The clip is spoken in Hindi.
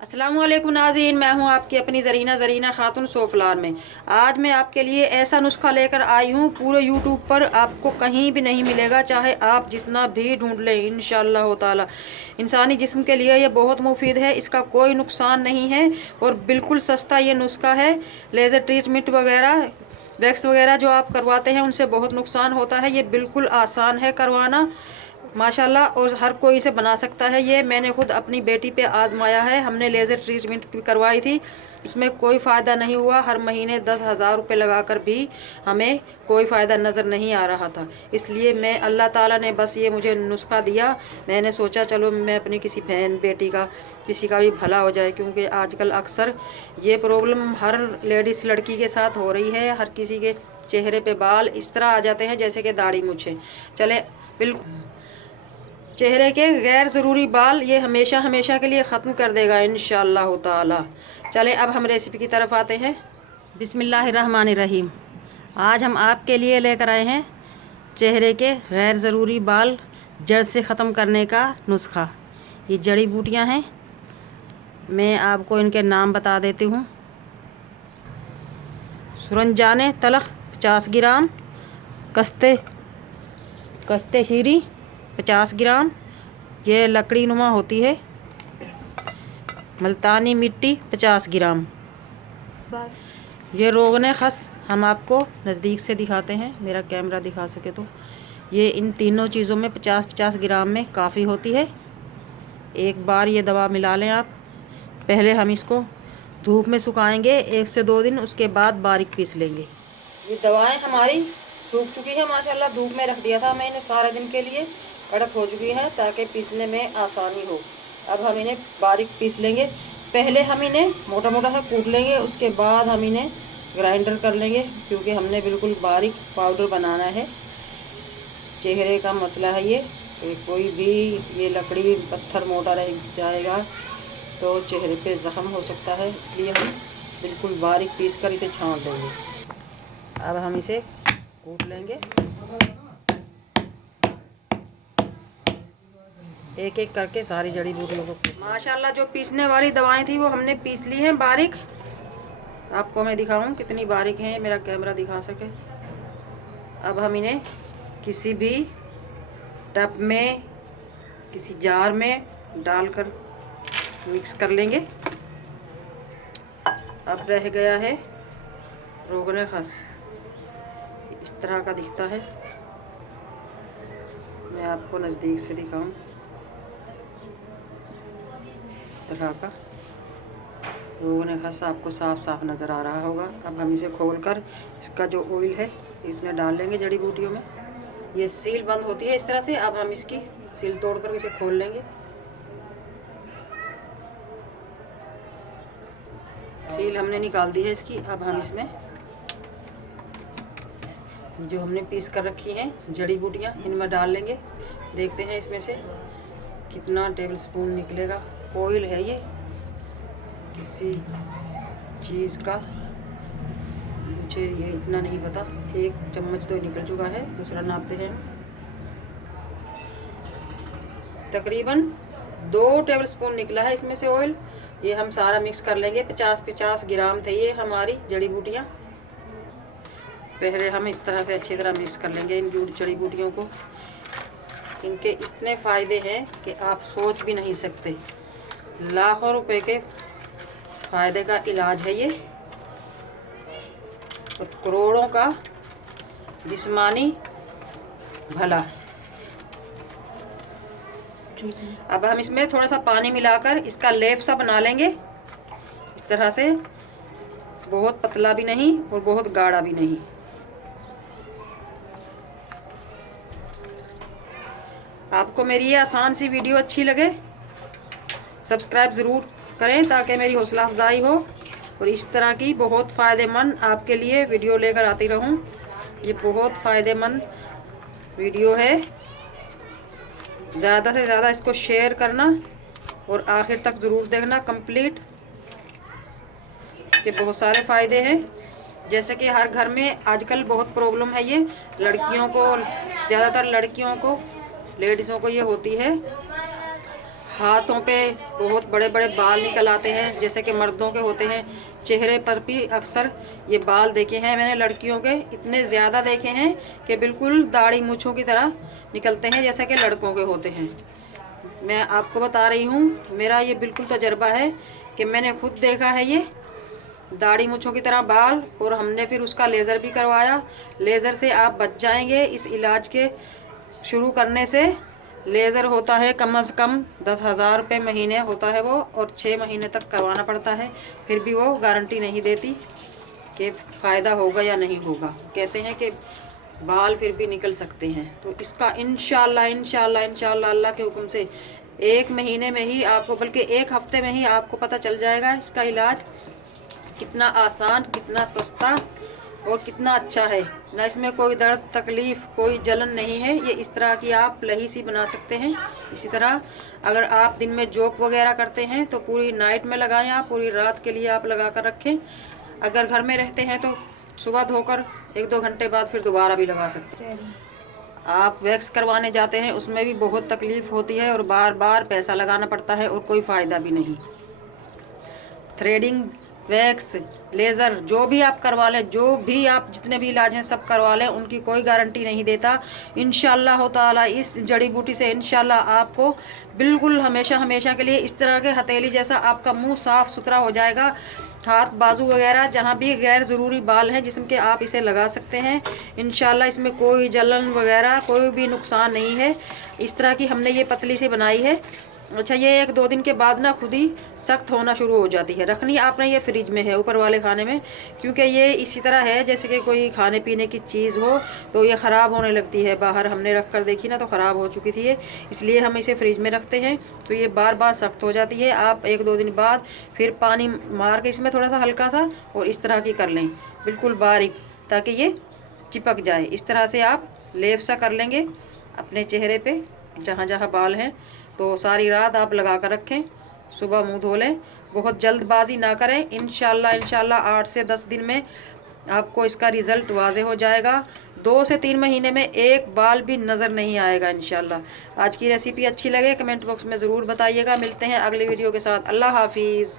अस्सलामुअलैकुम नाज़रीन, मैं हूं आपकी अपनी ज़रीना खातून सोफलार में। आज मैं आपके लिए ऐसा नुस्खा लेकर आई हूं, पूरे यूट्यूब पर आपको कहीं भी नहीं मिलेगा, चाहे आप जितना भी ढूंढ लें। इंशाअल्लाह ताला इंसानी जिस्म के लिए ये बहुत मुफीद है, इसका कोई नुकसान नहीं है और बिल्कुल सस्ता ये नुस्खा है। लेज़र ट्रीटमेंट वगैरह, वैक्स वगैरह जो आप करवाते हैं उनसे बहुत नुकसान होता है। ये बिल्कुल आसान है करवाना माशाल्लाह, और हर कोई इसे बना सकता है। ये मैंने खुद अपनी बेटी पे आजमाया है। हमने लेज़र ट्रीटमेंट भी करवाई थी, इसमें कोई फ़ायदा नहीं हुआ। हर महीने 10,000 रुपये लगाकर भी हमें कोई फ़ायदा नज़र नहीं आ रहा था। इसलिए मैं अल्लाह ताला ने बस ये मुझे नुस्खा दिया, मैंने सोचा चलो मैं अपनी किसी बहन बेटी का किसी का भी भला हो जाए, क्योंकि आजकल अक्सर ये प्रॉब्लम हर लेडीज़ लड़की के साथ हो रही है। हर किसी के चेहरे पे बाल इस तरह आ जाते हैं जैसे कि दाढ़ी मूछें। चलें, बिल्कुल चेहरे के गैर ज़रूरी बाल ये हमेशा हमेशा के लिए ख़त्म कर देगा इंशाअल्लाह ताला। चलें अब हम रेसिपी की तरफ आते हैं। बिस्मिल्लाहिर्रहमानिर्रहीम। आज हम आपके लिए लेकर आए हैं चेहरे के गैर ज़रूरी बाल जड़ से ख़त्म करने का नुस्खा। ये जड़ी बूटियां हैं, मैं आपको इनके नाम बता देती हूँ। सुरंजाने तलख 50 ग्राम, कस्ते शीरी 50 ग्राम, ये लकड़ी नुमा होती है। मुल्तानी मिट्टी 50 ग्राम। ये रोगने खस हम आपको नज़दीक से दिखाते हैं, मेरा कैमरा दिखा सके तो। ये इन तीनों चीज़ों में 50-50 ग्राम में काफ़ी होती है। एक बार ये दवा मिला लें आप। पहले हम इसको धूप में सुखाएंगे 1 से 2 दिन, उसके बाद बारीक पीस लेंगे। ये दवाएं हमारी सूख चुकी है माशाल्लाह, धूप में रख दिया था मैंने सारे दिन के लिए, कड़क हो चुकी है ताकि पीसने में आसानी हो। अब हम इन्हें बारीक पीस लेंगे। पहले हम इन्हें मोटा मोटा सा कूट लेंगे, उसके बाद हम इन्हें ग्राइंडर कर लेंगे, क्योंकि हमने बिल्कुल बारीक पाउडर बनाना है। चेहरे का मसला है ये, कोई भी ये लकड़ी पत्थर मोटा रह जाएगा तो चेहरे पे ज़ख़म हो सकता है, इसलिए हम बिल्कुल बारीक पीस कर इसे छान लेंगे। अब हम इसे कूट लेंगे, एक एक करके सारी जड़ी बूटियों को। माशाल्लाह जो पीसने वाली दवाएं थी वो हमने पीस ली हैं बारीक। आपको मैं दिखाऊं कितनी बारीक हैं, मेरा कैमरा दिखा सके। अब हम इन्हें किसी भी टब में, किसी जार में डालकर मिक्स कर लेंगे। अब रह गया है रोगने खस, इस तरह का दिखता है। मैं आपको नज़दीक से दिखाऊं, इस तरह का रोगने खस आपको साफ साफ नज़र आ रहा होगा। अब हम इसे खोलकर इसका जो ऑयल है इसमें डाल लेंगे जड़ी बूटियों में। ये सील बंद होती है इस तरह से। अब हम इसकी सील तोड़कर इसे खोल लेंगे। सील हमने निकाल दी है इसकी। अब हम इसमें जो हमने पीस कर रखी हैं जड़ी बूटियां इनमें डाल लेंगे। देखते हैं इसमें से कितना टेबलस्पून निकलेगा। ऑयल है ये किसी चीज़ का, मुझे ये इतना नहीं पता। 1 चम्मच तो निकल चुका है, दूसरा नापते हैं। तकरीबन 2 टेबलस्पून निकला है इसमें से ऑयल। ये हम सारा मिक्स कर लेंगे। 50-50 ग्राम थे ये हमारी जड़ी बूटियाँ। पहले हम इस तरह से अच्छी तरह मिक्स कर लेंगे इन जड़ी बूटियों को। इनके इतने फ़ायदे हैं कि आप सोच भी नहीं सकते। लाखों रुपए के फ़ायदे का इलाज है ये, और करोड़ों का जिस्मानी भला। अब हम इसमें थोड़ा सा पानी मिलाकर इसका लेप सा बना लेंगे, इस तरह से। बहुत पतला भी नहीं और बहुत गाढ़ा भी नहीं। आपको मेरी ये आसान सी वीडियो अच्छी लगे, सब्सक्राइब ज़रूर करें ताकि मेरी हौसला अफजाई हो, और इस तरह की बहुत फ़ायदेमंद आपके लिए वीडियो लेकर आती रहूं। ये बहुत फ़ायदेमंद वीडियो है। ज़्यादा से ज़्यादा इसको शेयर करना और आखिर तक ज़रूर देखना कंप्लीट। इसके बहुत सारे फ़ायदे हैं, जैसे कि हर घर में आजकल बहुत प्रॉब्लम है ये लड़कियों को, ज़्यादातर लड़कियों को, लेडीज़ों को ये होती है हाथों पे बहुत बड़े बड़े बाल निकल आते हैं जैसे कि मर्दों के होते हैं, चेहरे पर भी अक्सर ये बाल देखे हैं मैंने लड़कियों के, इतने ज़्यादा देखे हैं कि बिल्कुल दाढ़ी मूँछों की तरह निकलते हैं जैसे कि लड़कों के होते हैं। मैं आपको बता रही हूँ, मेरा ये बिल्कुल तजर्बा है कि मैंने खुद देखा है ये दाढ़ी मूँछों की तरह बाल, और हमने फिर उसका लेज़र भी करवाया। लेज़र से आप बच जाएंगे इस इलाज के शुरू करने से। लेज़र होता है कम से कम 10,000 रुपये महीने होता है वो, और 6 महीने तक करवाना पड़ता है। फिर भी वो गारंटी नहीं देती कि फ़ायदा होगा या नहीं होगा, कहते हैं कि बाल फिर भी निकल सकते हैं। तो इसका इंशाल्लाह इंशाल्लाह इंशाल्लाह अल्लाह के हुक्म से 1 महीने में ही आपको, बल्कि 1 हफ्ते में ही आपको पता चल जाएगा इसका इलाज कितना आसान, कितना सस्ता और कितना अच्छा है। ना इसमें कोई दर्द तकलीफ़, कोई जलन नहीं है। ये इस तरह की आप लही सी बना सकते हैं। इसी तरह अगर आप दिन में जॉब वगैरह करते हैं तो पूरी नाइट में लगाएं, आप पूरी रात के लिए आप लगा कर रखें। अगर घर में रहते हैं तो सुबह धोकर 1-2 घंटे बाद फिर दोबारा भी लगा सकते हैं। आप वैक्स करवाने जाते हैं उसमें भी बहुत तकलीफ़ होती है और बार बार पैसा लगाना पड़ता है और कोई फ़ायदा भी नहीं। थ्रेडिंग, वैक्स, लेज़र जो भी आप करवा लें, जो भी आप जितने भी इलाज हैं सब करवा लें, उनकी कोई गारंटी नहीं देता। इंशाल्लाह ताला इस जड़ी बूटी से इंशाल्लाह आपको बिल्कुल हमेशा हमेशा के लिए इस तरह के हथेली जैसा आपका मुंह साफ़ सुथरा हो जाएगा। हाथ, बाजू वगैरह जहाँ भी गैर ज़रूरी बाल हैं जिसम के, आप इसे लगा सकते हैं। इंशाल्लाह इसमें कोई जलन वगैरह कोई भी नुकसान नहीं है। इस तरह की हमने ये पतली सी बनाई है। अच्छा, ये 1-2 दिन के बाद ना खुद ही सख्त होना शुरू हो जाती है। रखनी आपने ये फ्रिज में है ऊपर वाले खाने में, क्योंकि ये इसी तरह है जैसे कि कोई खाने पीने की चीज़ हो तो ये ख़राब होने लगती है। बाहर हमने रख कर देखी ना तो ख़राब हो चुकी थी ये, इसलिए हम इसे फ्रिज में रखते हैं तो ये बार बार सख्त हो जाती है। आप 1-2 दिन बाद फिर पानी मार के इसमें थोड़ा सा हल्का सा और इस तरह की कर लें बिल्कुल बारीक, ताकि ये चिपक जाए। इस तरह से आप लेप सा कर लेंगे अपने चेहरे पे जहाँ जहाँ बाल हैं। तो सारी रात आप लगा कर रखें, सुबह मुंह धो लें। बहुत जल्दबाजी ना करें। इंशाल्लाह इंशाल्लाह 8 से 10 दिन में आपको इसका रिज़ल्ट वाज़े हो जाएगा। 2 से 3 महीने में एक बाल भी नज़र नहीं आएगा इंशाल्लाह। आज की रेसिपी अच्छी लगे कमेंट बॉक्स में ज़रूर बताइएगा। मिलते हैं अगली वीडियो के साथ। अल्लाह हाफिज़।